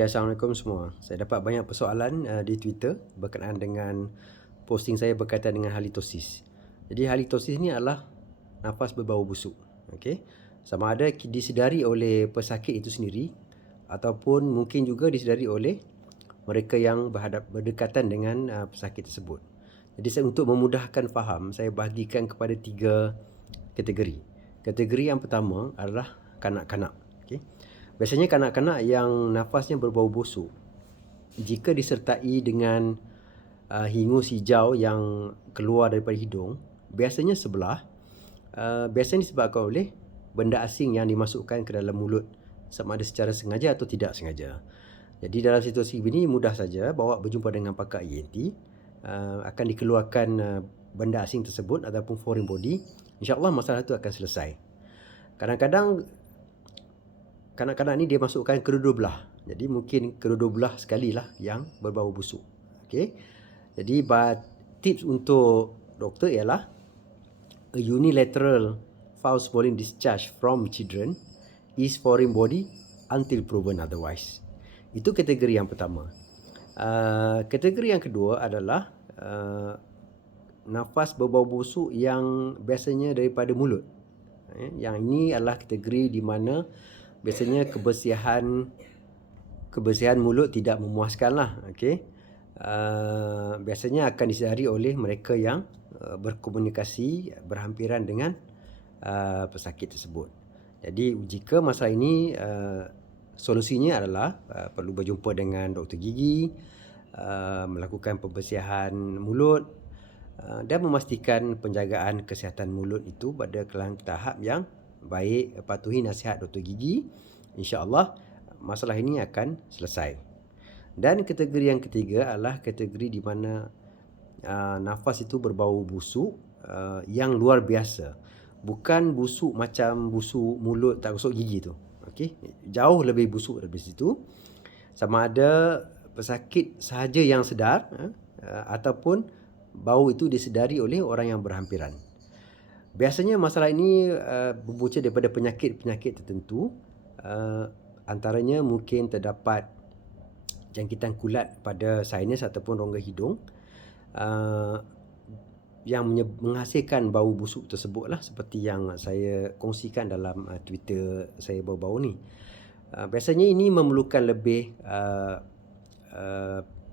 Okay, Assalamualaikum semua. Saya dapat banyak persoalan di Twitter berkenaan dengan posting saya berkaitan dengan halitosis. Jadi halitosis ni adalah nafas berbau busuk. Okay? Sama ada disedari oleh pesakit itu sendiri ataupun mungkin juga disedari oleh mereka yang berdekatan dengan pesakit tersebut. Jadi untuk memudahkan faham, saya bahagikan kepada 3 kategori. Kategori yang pertama adalah kanak-kanak. Okay? Biasanya kanak-kanak yang nafasnya berbau busuk, jika disertai dengan hingus hijau yang keluar daripada hidung, biasanya biasanya disebabkan oleh benda asing yang dimasukkan ke dalam mulut, sama ada secara sengaja atau tidak sengaja. Jadi dalam situasi ini mudah saja bawa berjumpa dengan pakar ENT, akan dikeluarkan benda asing tersebut ataupun foreign body. InsyaAllah masalah itu akan selesai. Kadang-kadang kanak-kanak ni dia masukkan kedua-dua belah. Jadi mungkin kedua-dua belah sekali lah yang berbau busuk. Okay. Jadi tips untuk doktor ialah a unilateral foul smelling discharge from children is foreign body until proven otherwise. Itu kategori yang pertama. Kategori yang kedua adalah nafas berbau busuk yang biasanya daripada mulut. Yang ini adalah kategori di mana biasanya kebersihan mulut tidak memuaskan lah. Okay? Biasanya akan disedari oleh mereka yang berkomunikasi berhampiran dengan pesakit tersebut. Jadi jika masalah ini solusinya adalah perlu berjumpa dengan doktor gigi, melakukan pembersihan mulut dan memastikan penjagaan kesihatan mulut itu pada tahap yang baik, patuhi nasihat doktor gigi. InsyaAllah masalah ini akan selesai. Dan kategori yang ketiga adalah kategori di mana nafas itu berbau busuk yang luar biasa. Bukan busuk macam busuk mulut tak gosok gigi tu. Okay? Jauh lebih busuk daripada situ. Sama ada pesakit sahaja yang sedar ataupun bau itu disedari oleh orang yang berhampiran. Biasanya masalah ini berpunca daripada penyakit-penyakit tertentu. Antaranya mungkin terdapat jangkitan kulat pada sinus ataupun rongga hidung yang menghasilkan bau busuk tersebut lah, seperti yang saya kongsikan dalam Twitter saya baru-baru ni. Biasanya ini memerlukan lebih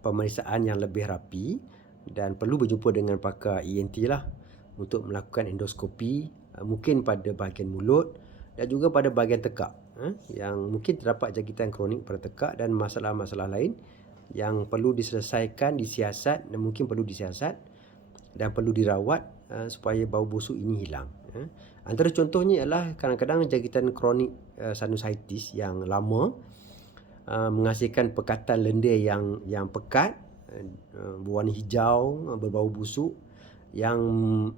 pemeriksaan yang lebih rapi dan perlu berjumpa dengan pakar ENT lah untuk melakukan endoskopi, mungkin pada bahagian mulut dan juga pada bahagian tekak, yang mungkin terdapat jangkitan kronik pada tekak dan masalah-masalah lain yang perlu diselesaikan, disiasat dan mungkin perlu disiasat dan perlu dirawat supaya bau busuk ini hilang. Antara contohnya ialah kadang-kadang jangkitan kronik sinusitis yang lama menghasilkan pekatan lendir yang pekat, berwarna hijau, berbau busuk yang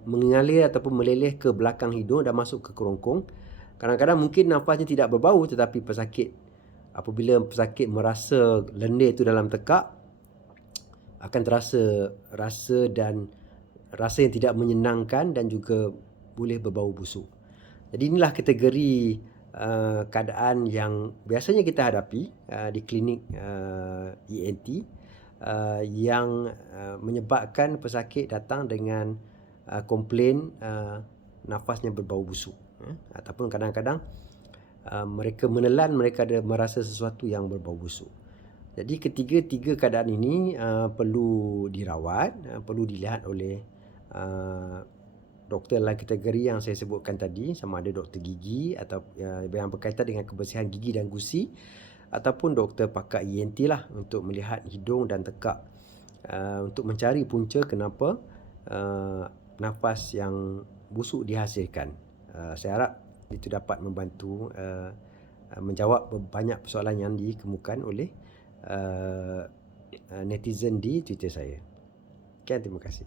mengalir ataupun meleleh ke belakang hidung dan masuk ke kerongkong. Kadang-kadang mungkin nafasnya tidak berbau, tetapi apabila pesakit merasa lendir itu dalam tekak, akan terasa rasa yang tidak menyenangkan dan juga boleh berbau busuk. Jadi inilah kategori keadaan yang biasanya kita hadapi di klinik ENT yang menyebabkan pesakit datang dengan komplain nafasnya berbau busuk, ataupun kadang-kadang mereka menelan, mereka ada merasa sesuatu yang berbau busuk. Jadi ketiga keadaan ini perlu dirawat, perlu dilihat oleh doktor dalam kategori yang saya sebutkan tadi, sama ada doktor gigi atau yang berkaitan dengan kebersihan gigi dan gusi, ataupun doktor pakar ENT lah untuk melihat hidung dan tekak, untuk mencari punca kenapa nafas yang busuk dihasilkan. Saya harap itu dapat membantu menjawab banyak persoalan yang dikemukakan oleh netizen di Twitter saya. Okay, terima kasih.